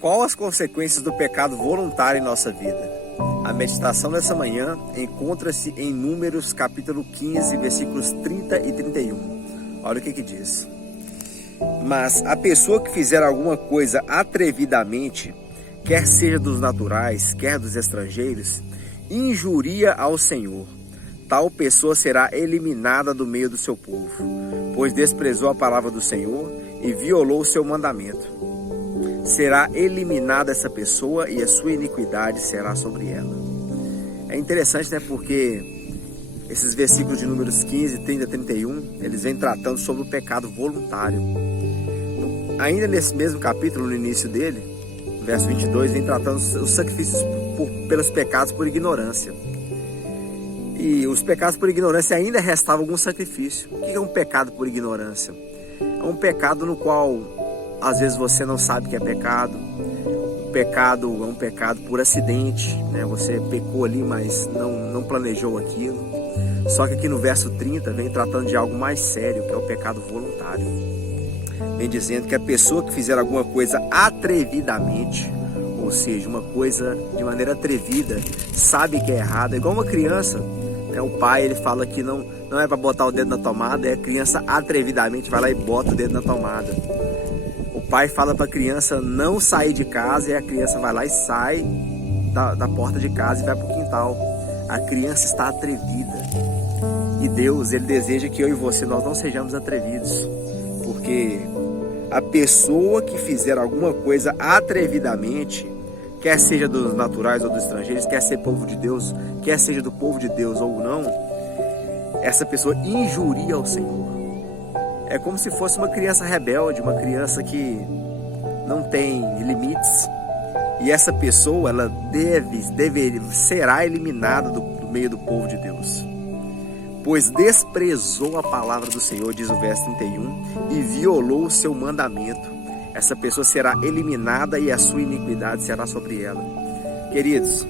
Qual as consequências do pecado voluntário em nossa vida? A meditação dessa manhã encontra-se em Números capítulo 15, versículos 30 e 31. Olha o que diz. Mas a pessoa que fizer alguma coisa atrevidamente, quer seja dos naturais, quer dos estrangeiros, injuria ao Senhor. Tal pessoa será eliminada do meio do seu povo, pois desprezou a palavra do Senhor e violou o seu mandamento. Será eliminada essa pessoa e a sua iniquidade será sobre ela. É interessante, né? Porque esses versículos de Números 15, 30 e 31, eles vêm tratando sobre o pecado voluntário. Ainda nesse mesmo capítulo, no início dele, verso 22, vem tratando os sacrifícios pelos pecados por ignorância. E os pecados por ignorância ainda restava algum sacrifício. O que é um pecado por ignorância? É um pecado no qual às vezes você não sabe que é pecado. O pecado é um pecado por acidente, né? Você pecou ali, mas não planejou aquilo. Só que aqui no verso 30 vem tratando de algo mais sério, que é o pecado voluntário. Vem dizendo que a pessoa que fizer alguma coisa atrevidamente, ou seja, uma coisa de maneira atrevida, sabe que é errado, é igual uma criança, né? O pai, ele fala que não é para botar o dedo na tomada, a criança atrevidamente vai lá e bota o dedo na tomada. O pai fala para a criança não sair de casa e a criança vai lá e sai da porta de casa e vai para o quintal. A criança está atrevida. E Deus, Ele deseja que eu e você, nós não sejamos atrevidos. Porque a pessoa que fizer alguma coisa atrevidamente, quer seja dos naturais ou dos estrangeiros, quer ser povo de Deus, quer seja do povo de Deus ou não, essa pessoa injuria ao Senhor. É como se fosse uma criança rebelde, uma criança que não tem limites. E essa pessoa, ela será eliminada do meio do povo de Deus. Pois desprezou a palavra do Senhor, diz o verso 31, e violou o seu mandamento. Essa pessoa será eliminada e a sua iniquidade será sobre ela. Queridos,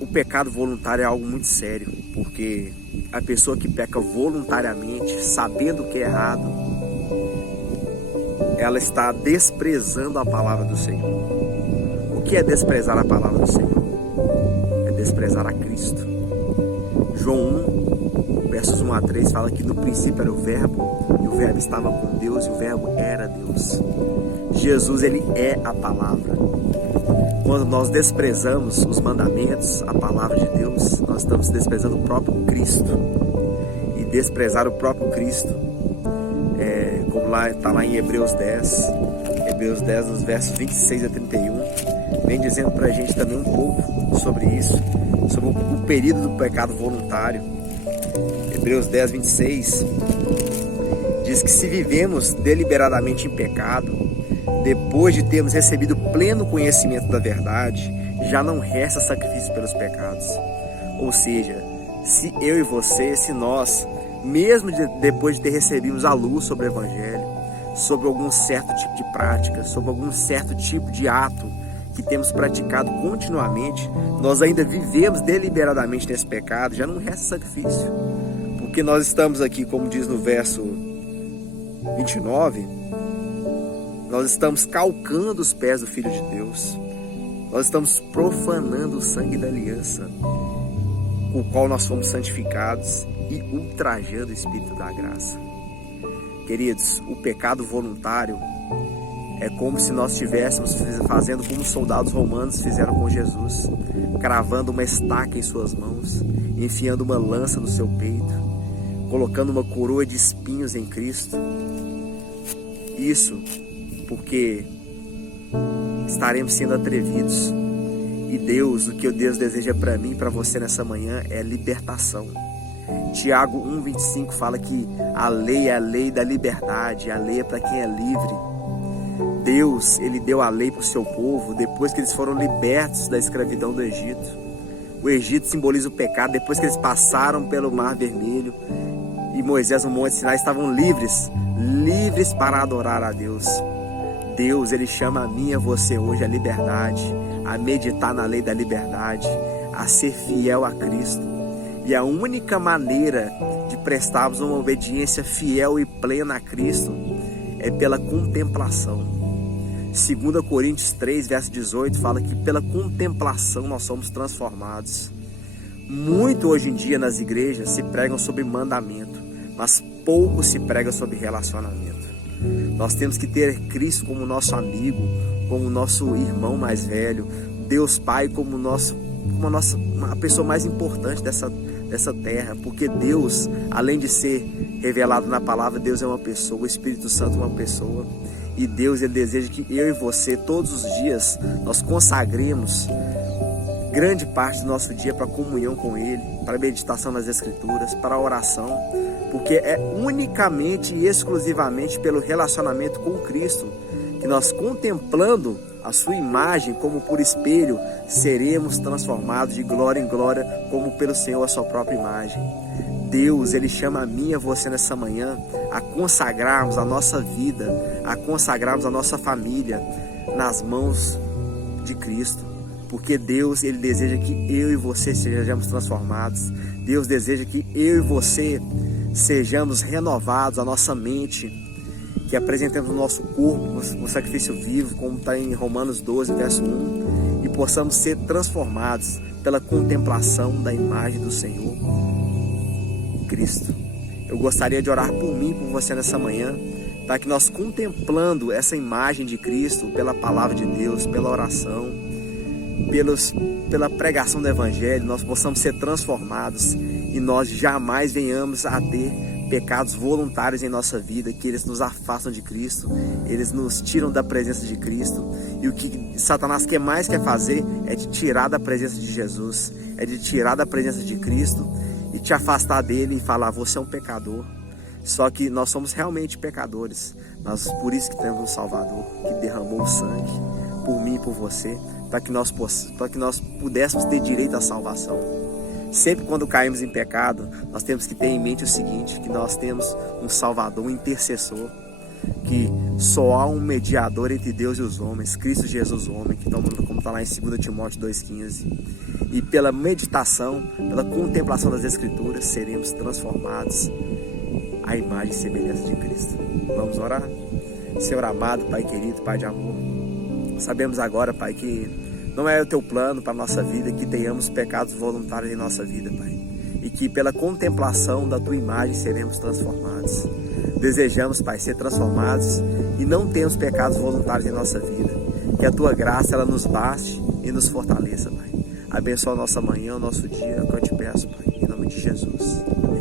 o pecado voluntário é algo muito sério, porque a pessoa que peca voluntariamente, sabendo que é errado, ela está desprezando a palavra do Senhor. O que é desprezar a palavra do Senhor? É desprezar a Cristo. João 1, versos 1 a 3, fala que no princípio era o Verbo, e o Verbo estava com Deus, e o Verbo era Deus. Jesus, Ele é a palavra. Quando nós desprezamos os mandamentos, a palavra de Deus, nós estamos desprezando o próprio Cristo. E desprezar o próprio Cristo, como está lá em Hebreus 10, nos versos 26 a 31, vem dizendo para a gente também um pouco sobre isso, sobre o período do pecado voluntário. Hebreus 10, 26, diz que se vivemos deliberadamente em pecado, depois de termos recebido pleno conhecimento da verdade, já não resta sacrifício pelos pecados. Ou seja, se eu e você, se nós, mesmo depois de ter recebido a luz sobre o Evangelho, sobre algum certo tipo de prática, sobre algum certo tipo de ato que temos praticado continuamente, nós ainda vivemos deliberadamente nesse pecado, já não resta sacrifício. Porque nós estamos aqui, como diz no verso 29, nós estamos calcando os pés do Filho de Deus. Nós estamos profanando o sangue da aliança, com o qual nós fomos santificados, e ultrajando o Espírito da graça. Queridos, o pecado voluntário é como se nós estivéssemos fazendo como os soldados romanos fizeram com Jesus, cravando uma estaca em suas mãos, enfiando uma lança no seu peito, colocando uma coroa de espinhos em Cristo. Isso porque estaremos sendo atrevidos. E Deus, o que Deus deseja para mim e para você nessa manhã é libertação. Tiago 1,25 fala que a lei é a lei da liberdade, a lei é para quem é livre. Deus, Ele deu a lei para o seu povo depois que eles foram libertos da escravidão do Egito. O Egito simboliza o pecado. Depois que eles passaram pelo Mar Vermelho e Moisés no Monte Sinai, estavam livres para adorar a Deus. Deus, Ele chama a mim e a você hoje a liberdade, a meditar na lei da liberdade, a ser fiel a Cristo. E a única maneira de prestarmos uma obediência fiel e plena a Cristo é pela contemplação. 2 Coríntios 3, verso 18, fala que pela contemplação nós somos transformados. Muito hoje em dia nas igrejas se pregam sobre mandamento, mas pouco se prega sobre relacionamento. Nós temos que ter Cristo como nosso amigo, como nosso irmão mais velho, Deus Pai como a pessoa mais importante dessa terra, porque Deus, além de ser revelado na palavra, Deus é uma pessoa, o Espírito Santo é uma pessoa, e Deus, ele deseja que eu e você, todos os dias, nós consagremos grande parte do nosso dia para comunhão com Ele, para meditação nas Escrituras, para a oração, porque é unicamente e exclusivamente pelo relacionamento com Cristo que nós, contemplando a sua imagem como por espelho, seremos transformados de glória em glória, como pelo Senhor a sua própria imagem. Deus, ele chama a mim e a você nessa manhã a consagrarmos a nossa vida, a consagrarmos a nossa família nas mãos de Cristo. Porque Deus, ele deseja que eu e você sejamos transformados. Deus deseja que eu e você sejamos renovados, a nossa mente, que apresentemos o nosso corpo, o sacrifício vivo, como está em Romanos 12, verso 1, e possamos ser transformados pela contemplação da imagem do Senhor, Cristo. Eu gostaria de orar por mim e por você nessa manhã, para que nós, contemplando essa imagem de Cristo, pela palavra de Deus, pela oração, pela pregação do Evangelho, nós possamos ser transformados e nós jamais venhamos a ter pecados voluntários em nossa vida, que eles nos afastam de Cristo, eles nos tiram da presença de Cristo. E o que Satanás mais quer fazer é te tirar da presença de Jesus, é te tirar da presença de Cristo e te afastar dele e falar: você é um pecador. Só que nós somos realmente pecadores, por isso que temos um Salvador que derramou o sangue por mim e por você, para que nós pudéssemos ter direito à salvação. Sempre quando caímos em pecado, nós temos que ter em mente o seguinte, que nós temos um Salvador, um intercessor, que só há um mediador entre Deus e os homens, Cristo Jesus o homem, como está lá em 2 Timóteo 2,15. E pela meditação, pela contemplação das Escrituras, seremos transformados à imagem e semelhança de Cristo. Vamos orar? Senhor amado, Pai querido, Pai de amor, sabemos agora, Pai, que não é o Teu plano para a nossa vida que tenhamos pecados voluntários em nossa vida, Pai. E que pela contemplação da Tua imagem seremos transformados. Desejamos, Pai, ser transformados e não termos pecados voluntários em nossa vida. Que a Tua graça, ela nos baste e nos fortaleça, Pai. Abençoa a nossa manhã, o nosso dia, é o que eu te peço, Pai. Em nome de Jesus. Amém.